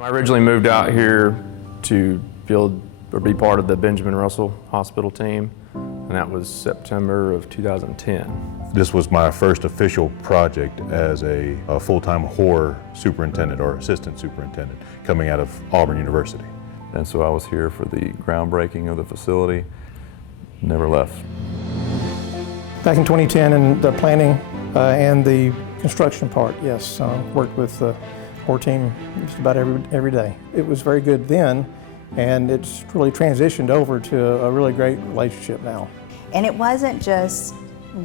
I originally moved out here to build or be part of the Benjamin Russell Hospital team, and that was September of 2010. This was my first official project as a full-time horror superintendent or assistant superintendent coming out of Auburn University. And so I was here for the groundbreaking of the facility, never left. Back in 2010 in the planning and the construction part, yes, worked with the horror team just about every day. It was very good then, and it's really transitioned over to a really great relationship now. And it wasn't just,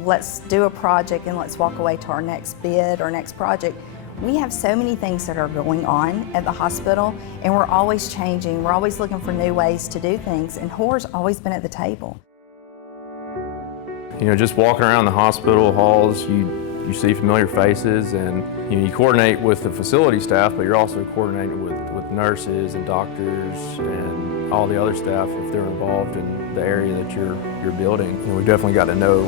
let's do a project and let's walk away to our next bid or next project. We have so many things that are going on at the hospital, and we're always changing. We're always looking for new ways to do things, and horror's always been at the table. You know, just walking around the hospital halls, you see familiar faces, and you coordinate with the facility staff, but you're also coordinating with nurses and doctors and all the other staff if they're involved in the area that you're building. You know, we've definitely got to know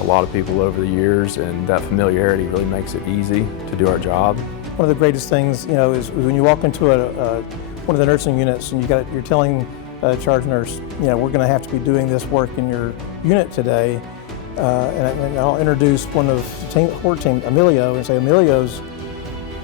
a lot of people over the years, and that familiarity really makes it easy to do our job. One of the greatest things, you know, is when you walk into one of the nursing units and you're telling a charge nurse, you know, we're going to have to be doing this work in your unit today, and I'll introduce one of the horror team, Emilio, and say Emilio's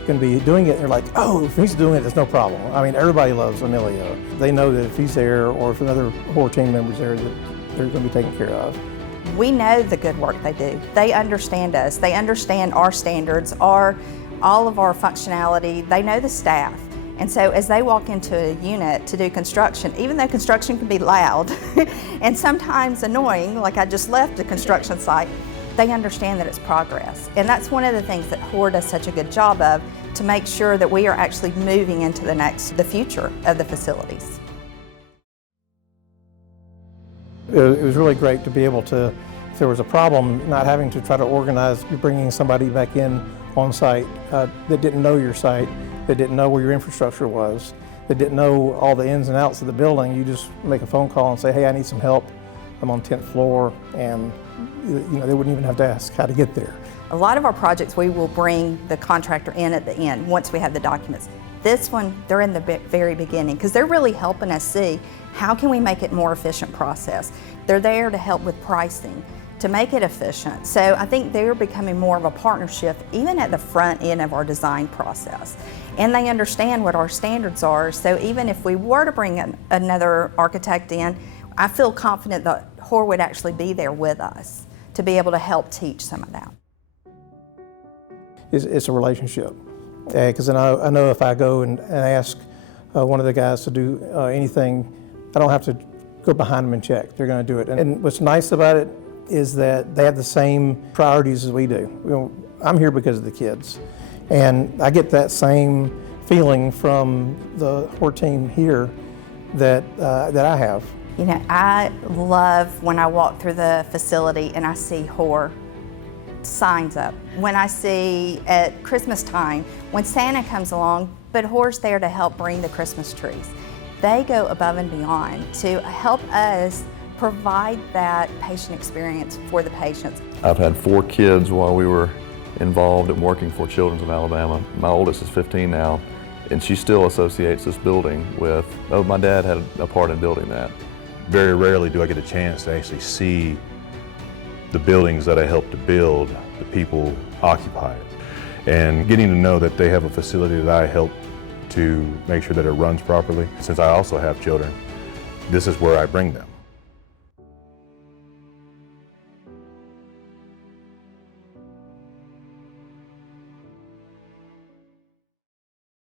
going to be doing it. And they're like, oh, if he's doing it, it's no problem. I mean, everybody loves Emilio. They know that if he's there or if another horror team member's there, that they're going to be taken care of. We know the good work they do. They understand us. They understand our standards, all of our functionality. They know the staff. And so as they walk into a unit to do construction, even though construction can be loud and sometimes annoying, like I just left a construction site, they understand that it's progress. And that's one of the things that HORR does such a good job of, to make sure that we are actually moving into the future of the facilities. It was really great to be able to, if there was a problem, not having to try to organize, bringing somebody back in on site that didn't know your site, that didn't know where your infrastructure was, that didn't know all the ins and outs of the building. You just make a phone call and say, hey, I need some help. I'm on 10th floor, and you know, they wouldn't even have to ask how to get there. A lot of our projects, we will bring the contractor in at the end once we have the documents. This one, they're in the very beginning because they're really helping us see how can we make it more efficient process. They're there to help with pricing, to make it efficient. So I think they're becoming more of a partnership even at the front end of our design process. And they understand what our standards are, so even if we were to bring another architect in, I feel confident that HORR would actually be there with us to be able to help teach some of that. It's a relationship, because I know if I go and ask one of the guys to do anything, I don't have to go behind them and check. They're going to do it. And what's nice about it is that they have the same priorities as we do. You know, I'm here because of the kids, and I get that same feeling from the HORR team here that I have. You know, I love when I walk through the facility and I see HORR signs up. When I see at Christmas time, when Santa comes along, but HORR's there to help bring the Christmas trees. They go above and beyond to help us provide that patient experience for the patients. I've had 4 kids while we were involved in working for Children's of Alabama. My oldest is 15 now, and she still associates this building with, oh, my dad had a part in building that. Very rarely do I get a chance to actually see the buildings that I helped to build, the people occupy it. And getting to know that they have a facility that I help to make sure that it runs properly. Since I also have children, this is where I bring them.